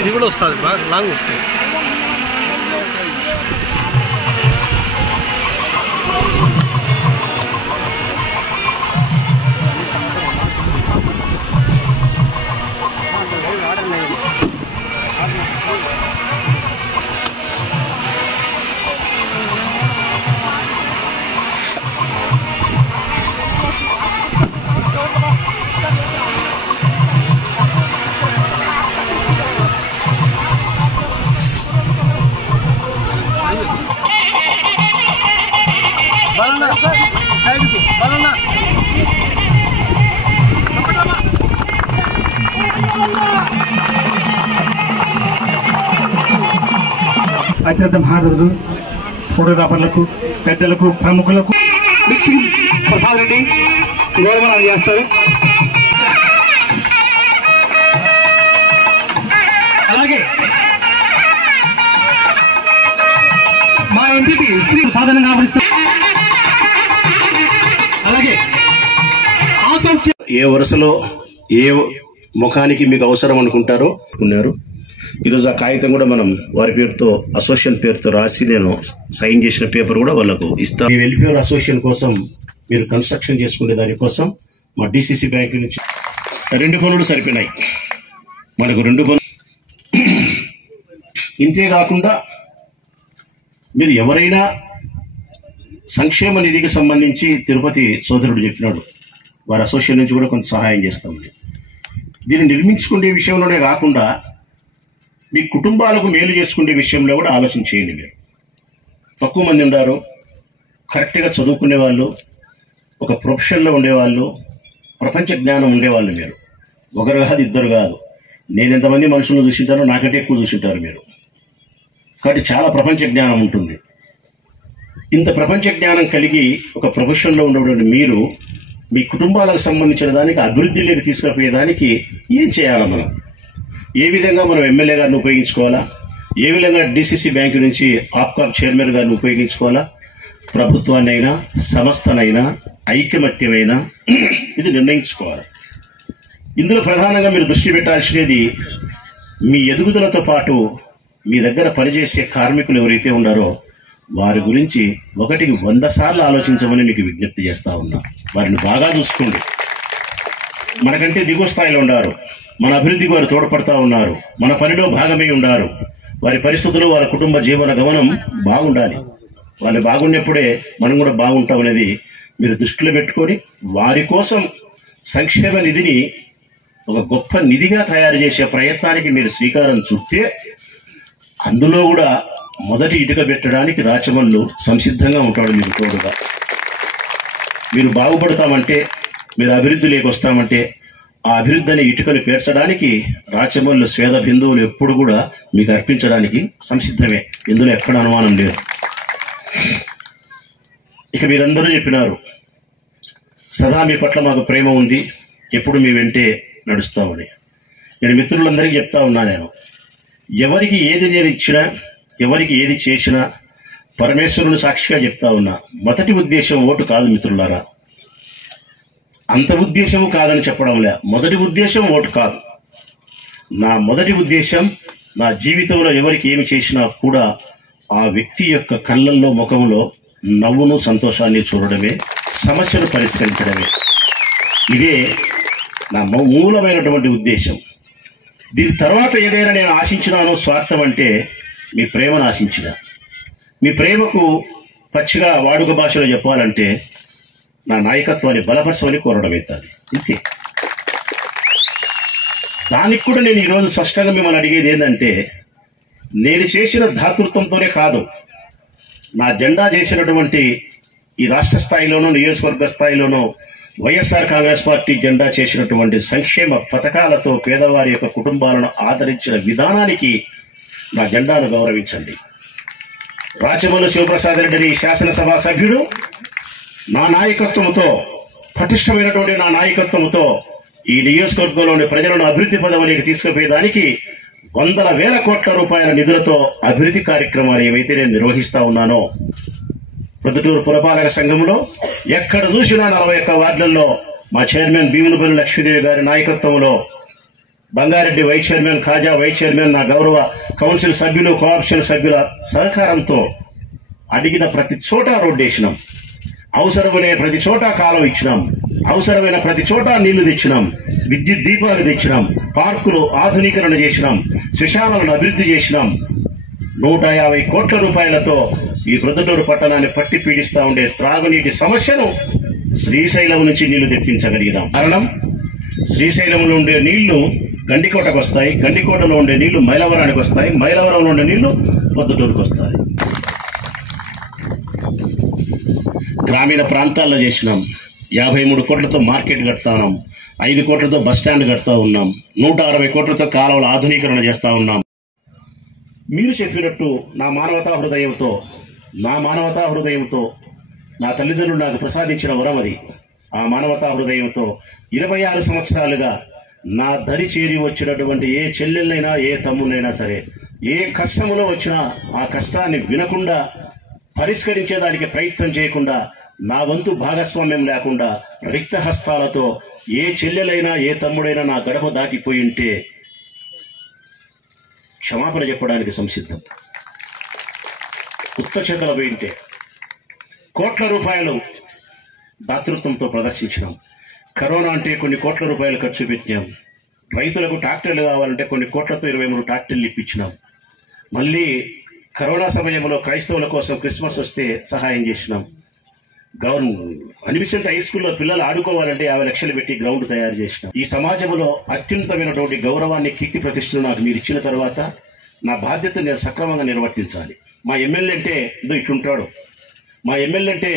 ఇది కూడా వస్తుంది లాంగ్ వస్తుంది. అత్యంత మహారులు ఫోటోగ్రాఫర్లకు పెద్దలకు ప్రముఖులకు ప్రసాద్ రెడ్డి గౌరవాలు చేస్తారు. అలాగే మా ఎంపీ శ్రీ సాధనంగా ఆవరిస్తారు. అలాగే ఏ వరుసలో ఏ ముఖానికి మీకు అవసరం అనుకుంటారో ఉన్నారు. ఈరోజు ఆ కాగితం కూడా మనం వారి పేరుతో అసోసియేషన్ పేరుతో రాసి నేను సైన్ చేసిన పేపర్ కూడా వాళ్ళకు ఇస్తాను. ఈ వెల్ఫేర్ అసోసియేషన్ కోసం మీరు కన్స్ట్రక్షన్ చేసుకునే దానికోసం మా డిసిసి బ్యాంక్ నుంచి 2 పనులు సరిపోయినాయి మనకు. 2 పనులు ఇంతే కాకుండా మీరు ఎవరైనా సంక్షేమ నిధికి సంబంధించి తిరుపతి సోదరుడు చెప్పినాడు, వారి అసోసియేషన్ నుంచి కూడా కొంత సహాయం చేస్తామని. దీన్ని నిర్మించుకునే విషయంలోనే కాకుండా మీ కుటుంబాలకు మేలు చేసుకునే విషయంలో కూడా ఆలోచన చేయండి. మీరు తక్కువ మంది ఉన్నారు, కరెక్ట్గా చదువుకునే వాళ్ళు, ఒక ప్రొఫెషన్లో ఉండేవాళ్ళు, ప్రపంచ జ్ఞానం ఉండేవాళ్ళు. మీరు ఒకరు కాదు, ఇద్దరు కాదు, నేను ఎంతమంది మనుషులను చూసింటారో నాకంటే ఎక్కువ చూసింటారు మీరు. కాబట్టి చాలా ప్రపంచ జ్ఞానం ఉంటుంది. ఇంత ప్రపంచ జ్ఞానం కలిగి ఒక ప్రొఫెషన్లో ఉండేటువంటి మీరు మీ కుటుంబాలకు సంబంధించిన దానికి అభివృద్ధిలోకి తీసుకుపోయేదానికి ఏం చేయాలా, మనం ఏ విధంగా మనం ఎమ్మెల్యే గారిని ఉపయోగించుకోవాలా, ఏ విధంగా డిసిసి బ్యాంకు నుంచి ఆప్కాప్ చైర్మన్ గారిని ఉపయోగించుకోవాలా, ప్రభుత్వాన్నైనా సంస్థనైనా ఐకమత్యమైనా ఇది నిర్ణయించుకోవాలి. ఇందులో ప్రధానంగా మీరు దృష్టి పెట్టాల్సినది మీ ఎదుగుదలతో పాటు మీ దగ్గర పనిచేసే కార్మికులు ఎవరైతే ఉన్నారో వారి గురించి 1కి 100 సార్లు ఆలోచించమని మీకు విజ్ఞప్తి చేస్తా ఉన్నా. వారిని బాగా చూసుకోండి. మనకంటే దిగువ స్థాయిలో ఉన్నారు, మన అభివృద్ధికి వారు తోడ్పడతా ఉన్నారు, మన పనిలో భాగమై ఉన్నారు. వారి పరిస్థితులు, వారి కుటుంబ జీవన గమనం బాగుండాలి. వాళ్ళు బాగున్నప్పుడే మనం కూడా బాగుంటాం అనేది మీరు దృష్టిలో పెట్టుకొని వారి కోసం సంక్షేమ నిధిని ఒక గొప్ప నిధిగా తయారు చేసే ప్రయత్నానికి మీరు శ్రీకారం చుడితే అందులో కూడా మొదటి ఇటుక పెట్టడానికి రాచమల్లు సంసిద్ధంగా ఉంటాడు మీకు తోడుగా. మీరు బాగుపడతామంటే, మీరు అభివృద్ధిలోకి వస్తామంటే ఆ అభివృద్ధి అనే ఇటుకను పేర్చడానికి రాచమల్లు స్వేద బిందువులు ఎప్పుడు కూడా మీకు అర్పించడానికి సంసిద్ధమే. ఇందులో ఎక్కడ అనుమానం లేదు. ఇక మీరందరూ చెప్పినారు సదా మీ పట్ల మాకు ప్రేమ ఉంది, ఎప్పుడు మీ వెంటే నడుస్తామని. నేను మిత్రులందరికీ చెప్తా ఉన్నా, నేను ఎవరికి ఏది నేను ఇచ్చినా, ఎవరికి ఏది చేసినా పరమేశ్వరుని సాక్షిగా చెప్తా ఉన్నా, మొదటి ఉద్దేశం ఓటు కాదు మిత్రులారా. అంత ఉద్దేశము కాదని చెప్పడంలే, మొదటి ఉద్దేశం ఓటు కాదు. నా మొదటి ఉద్దేశం నా జీవితంలో ఎవరికి ఏమి చేసినా కూడా ఆ వ్యక్తి యొక్క కళ్ళల్లో, ముఖంలో నవ్వును, సంతోషాన్ని చూడడమే, సమస్యను పరిష్కరించడమే. ఇదే నా మూలమైనటువంటి ఉద్దేశం. దీని తర్వాత ఏదైనా నేను ఆశించినానో స్వార్థం అంటే మీ ప్రేమను ఆశించిన. మీ ప్రేమకు పచ్చిగా వాడుక భాషలో చెప్పాలంటే నా నాయకత్వాన్ని బలపరచమని కోరడం అవుతుంది. ఇంతే. దానికి కూడా నేను ఈరోజు స్పష్టంగా మిమ్మల్ని అడిగేది ఏంటంటే, నేను చేసిన ధాతృత్వంతోనే కాదు, నా జెండా చేసినటువంటి ఈ రాష్ట్ర స్థాయిలోనూ నియోజకవర్గ స్థాయిలోనూ వైఎస్ఆర్ కాంగ్రెస్ పార్టీ జెండా చేసినటువంటి సంక్షేమ పథకాలతో పేదవారి యొక్క కుటుంబాలను ఆదరించిన విధానానికి నా జెండాను గౌరవించండి. రాచమల్లు శివప్రసాద్ రెడ్డి శాసనసభ సభ్యుడు నా నాయకత్వంతో, పటిష్టమైనటువంటి నా నాయకత్వంతో ఈ నియోజకవర్గంలోని ప్రజలను అభివృద్ధి పదవిలోకి తీసుకుపోయేదానికి వందల వేల కోట్ల రూపాయల నిధులతో అభివృద్ధి కార్యక్రమాలు ఏవైతే నేను నిర్వహిస్తా ఉన్నానో, ప్రొద్దుటూరు పురపాలక సంఘంలో ఎక్కడ చూసినా 41 వార్డులలో మా చైర్మన్ భీమునిపల్లి లక్ష్మీదేవి గారి నాయకత్వంలో, Bangareddy vice chairman, Khaja vice chairman, నా గౌరవ కౌన్సిల్ సభ్యులు, కోఆప్షన్ సభ్యుల సహకారంతో అడిగిన ప్రతి చోట రోడ్డు వేసినాం. అవసరమైన ప్రతి చోట కాలం ఇచ్చినాం. అవసరమైన ప్రతి చోట నీళ్లు తెచ్చినాం. విద్యుత్ దీపాలు తెచ్చినాం. పార్కులు ఆధునీకరణ చేసినాం. శ్మశానాలను అభివృద్ధి చేసినాం. 150 కోట్ల రూపాయలతో ఈ ప్రొద్దుటూరు పట్టణాన్ని పట్టి పీడిస్తా ఉండే త్రాగునీటి సమస్యను శ్రీశైలం నుంచి నీళ్లు తెప్పించగలిగినాం. కారణం, శ్రీశైలంలో ఉండే నీళ్లు గండికోటకు వస్తాయి. గండికోటలో ఉండే నీళ్లు మైలవరానికి వస్తాయి. మైలవరంలో ఉండే నీళ్లు ప్రొద్దుటూరుకు వస్తాయి. గ్రామీణ ప్రాంతాల్లో చేసినాం. 53 కోట్లతో మార్కెట్ కడతా ఉన్నాం. 5 కోట్లతో బస్టాండ్ కడతా ఉన్నాం. 160 కోట్లతో కాలువల ఆధునీకరణ చేస్తా ఉన్నాం. మీరు చెప్పినట్టు నా మానవతా హృదయంతో నా తల్లిదండ్రులు నాకు ప్రసాదించిన వరం అది. ఆ మానవతా హృదయంతో 26 సంవత్సరాలుగా నా దరి చేరి వచ్చినటువంటి ఏ చెల్లెళ్ళైనా, ఏ తమ్మునైనా సరే, ఏ కష్టములో వచ్చినా ఆ కష్టాన్ని వినకుండా, పరిష్కరించేదానికి ప్రయత్నం చేయకుండా, నా వంతు భాగస్వామ్యం లేకుండా రిక్త హస్తాలతో ఏ చెల్లెలైనా, ఏ తమ్ముడైనా నా గడప దాటిపోయి ఉంటే క్షమాపణ చెప్పడానికి సంసిద్ధం. ఉత్త చేతల పోయి ఉంటే కోట్ల రూపాయలు దాతృత్వంతో ప్రదర్శించినాం. కరోనా అంటే కొన్ని కోట్ల రూపాయలు ఖర్చు పెట్టినాం. రైతులకు ట్రాక్టర్లు కావాలంటే కొన్ని కోట్లతో 23 ట్రాక్టర్లు ఇప్పించినాం. మళ్ళీ కరోనా సమయంలో క్రైస్తవుల కోసం క్రిస్మస్ వస్తే సహాయం చేసినాం. అనిబిసెంట్ హై స్కూల్లో పిల్లలు ఆడుకోవాలంటే 50 లక్షలు పెట్టి గ్రౌండ్ తయారు చేసినాం. ఈ సమాజంలో అత్యున్నతమైనటువంటి గౌరవాన్ని, కీర్తి ప్రతిష్టలు నాకు మీరు ఇచ్చిన తర్వాత నా బాధ్యతను నేను సక్రమంగా నిర్వర్తించాలి. మా ఎమ్మెల్యే అంటే ఇట్లుంటాడు. మా ఎమ్మెల్యే అంటే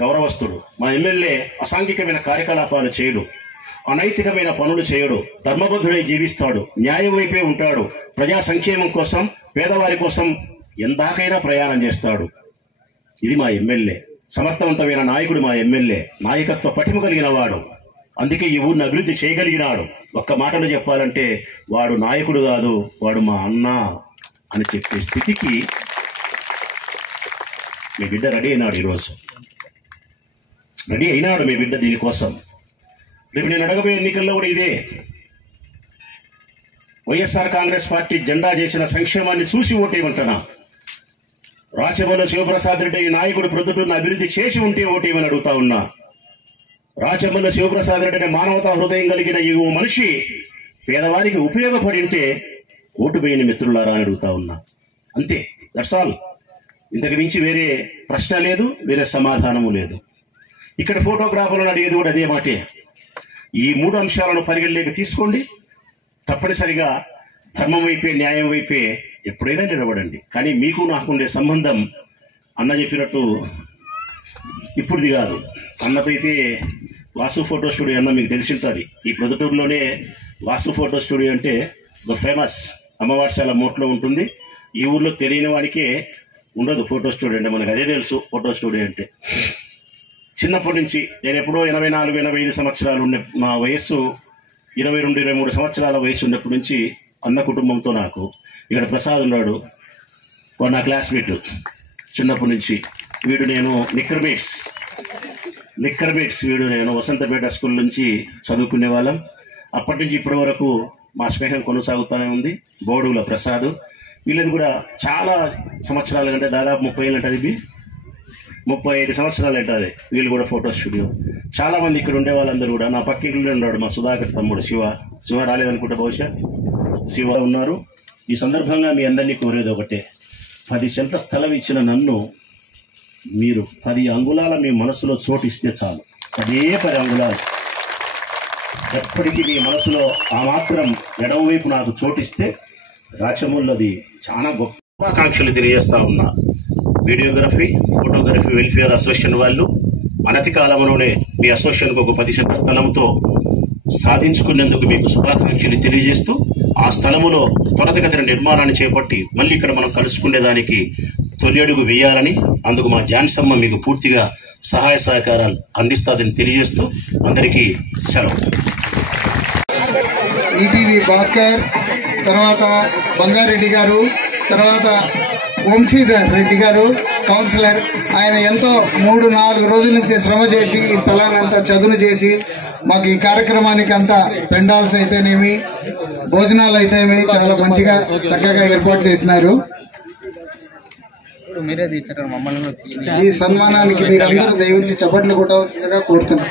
గౌరవస్తుడు. మా ఎమ్మెల్యే అసాంఘికమైన కార్యకలాపాలు చేయడు, అనైతికమైన పనులు చేయడు, ధర్మబద్ధుడై జీవిస్తాడు, న్యాయం వైపే ఉంటాడు, ప్రజా సంక్షేమం కోసం, పేదవారి కోసం ఎందాకైనా ప్రయాణం చేస్తాడు. ఇది మా ఎమ్మెల్యే. సమర్థవంతమైన నాయకుడు మా ఎమ్మెల్యే. నాయకత్వ పటిమ కలిగిన వాడు. అందుకే ఈ ఊరిని అభివృద్ధి చేయగలిగినాడు. ఒక్క మాటలో చెప్పాలంటే వాడు నాయకుడు కాదు, వాడు మా అన్న అని చెప్పే స్థితికి మీ బిడ్డ రెడీ అయినాడు. ఈరోజు రెడీ అయినాడు మీ బిడ్డ దీనికోసం. రేపు నేను అడగబోయే ఎన్నికల్లో కూడా ఇదే. వైఎస్ఆర్ కాంగ్రెస్ పార్టీ జెండా చేసిన సంక్షేమాన్ని చూసి ఓటేయమంటున్నా. రాచమల్లు శివప్రసాద్ రెడ్డి ఈ నాయకుడు ప్రొద్దుటూరును అభివృద్ధి చేసి ఉంటే ఓటేయమని అడుగుతా ఉన్నా. రాచమల్లు శివప్రసాద్ రెడ్డి మానవతా హృదయం కలిగిన ఈ మనిషి పేదవారికి ఉపయోగపడి ఉంటే ఓటు వేయని మిత్రులారా అని అడుగుతా ఉన్నా. అంతే, దట్స్ ఆల్. ఇంతకు మించి వేరే ప్రశ్న లేదు, వేరే సమాధానము లేదు. ఇక్కడ ఫోటోగ్రాఫర్లను అడిగేది కూడా అదే మాటే. ఈ 3 అంశాలను పరిగణలోకి తీసుకోండి. తప్పనిసరిగా ధర్మం వైపే, న్యాయం వైపే ఎప్పుడైనా నిలబడండి. కానీ మీకు నాకుండే సంబంధం అన్న చెప్పినట్టు ఇప్పుడుది కాదు. అన్నతో అయితే వాసు ఫోటో స్టూడియో అన్న మీకు తెలిసి ఉంటుంది. ఈ ప్రొద్దుటూరులోనే వాసు ఫోటో స్టూడియో అంటే ఒక ఫేమస్. అమ్మవారిశాల మోట్లో ఉంటుంది. ఈ ఊర్లో తెలియని వాడికే ఉండదు ఫోటో స్టూడియో అంటే. మనకు అదే తెలుసు ఫోటో స్టూడియో అంటే. చిన్నప్పటి నుంచి నేను ఎప్పుడో 84-85 సంవత్సరాలు ఉండే, నా వయస్సు 22-23 సంవత్సరాల వయసు ఉన్నప్పటి నుంచి అన్న కుటుంబంతో నాకు ఇక్కడ ప్రసాద్ ఉన్నాడు. వాడు నా క్లాస్మేట్ చిన్నప్పటి నుంచి. వీడు నేను నిక్కర్ మేట్స్ వీడు నేను వసంతపేట స్కూల్ నుంచి చదువుకునే వాళ్ళం. అప్పటి నుంచి ఇప్పటి వరకు మా స్నేహం కొనసాగుతూనే ఉంది. బోడుగుల ప్రసాద్ వీళ్ళది కూడా చాలా సంవత్సరాల కంటే దాదాపు 30 ఏళ్ళు ఉంటుంది. 35 సంవత్సరాలు ఉంటుంది. వీళ్ళు కూడా ఫోటో స్టూడియో. చాలా మంది ఇక్కడ ఉండే వాళ్ళందరూ కూడా నా పక్కింట్లో ఉన్నాడు మా సుధాకర్ తమ్ముడు శివ రాలేదనుకుంటా, బహుశా శివ ఉన్నారు. ఈ సందర్భంగా మీ అందరినీ కోరేది ఒకటే, 10 సెంట్ల స్థలం ఇచ్చిన నన్ను మీరు 10 అంగుళాల మీ మనసులో చోటిస్తే చాలు. 10 అంగుళాలు ఎప్పటికీ మీ మనసులో ఆ మాత్రం ఎడమవైపు నాకు చోటిస్తే రాచమూలది చాలా గొప్ప ఆకాంక్షలు తెలియజేస్తా ఉన్నా. వీడియోగ్రఫీ, ఫోటోగ్రఫీ వెల్ఫేర్ అసోసియేషన్ వాళ్ళు అనతి కాలంలోనే మీ అసోసియేషన్కు ఒక 10 సెంట్ల స్థలంతో సాధించుకునేందుకు మీకు శుభాకాంక్షలు తెలియజేస్తూ, ఆ స్థలములో త్వరితగతిన నిర్మాణాన్ని చేపట్టి మళ్ళీ ఇక్కడ మనం కలుసుకునేదానికి తొలి అడుగు వేయాలని, అందుకు మా జాన్సమ్మ మీకు పూర్తిగా సహాయ సహకారాలు అందిస్తాదని తెలియజేస్తూ అందరికీ సెలవు. ఈటీవీ భాస్కర్ తర్వాత బంగారెడ్డి గారు, తర్వాత వంశీధర్ రెడ్డి గారు కౌన్సిలర్. ఆయన ఎంతో 3-4 రోజుల నుంచి శ్రమ చేసి ఈ స్థలాన్ని అంతా చదును చేసి మాకు ఈ కార్యక్రమానికి అంతా పెండాల్స్ అయితేనేమి, భోజనాలు అయితేనేమి చాలా మంచిగా చక్కగా ఏర్పాటు చేసినారు. ఈ సన్మానానికి మీరందరూ దయవుంచి చప్పట్లు కొట్టవలసిందిగా కోరుతున్నాం.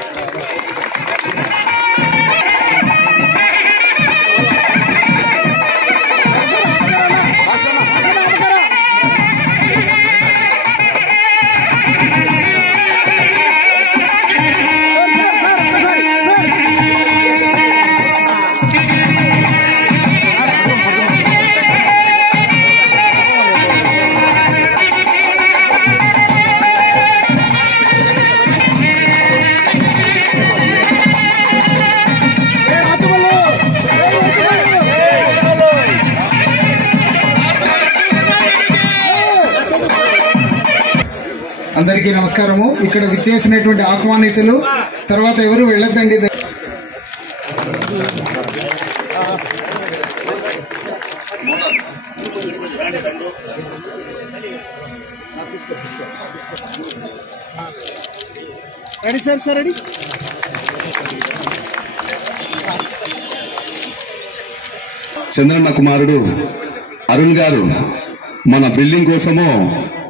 అందరికీ నమస్కారము. ఇక్కడ విచ్చేసినటువంటి ఆహ్వానితులు తర్వాత ఎవరు వెళ్ళొద్దండి. Ready sir ready. చంద్రన్న కుమారుడు అరుణ్ గారు మన బిల్డింగ్ కోసము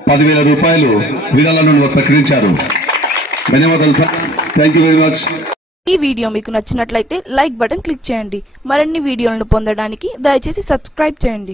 10,000 రూపాయలు విరాళాలను ప్రకటించారు. ధన్యవాదాలు sir. Thank you very much. ఈ వీడియో మీకు నచ్చినట్లయితే లైక్ బటన్ క్లిక్ చేయండి. మరిన్ని వీడియోలను పొందడానికి దయచేసి సబ్స్క్రైబ్ చేయండి.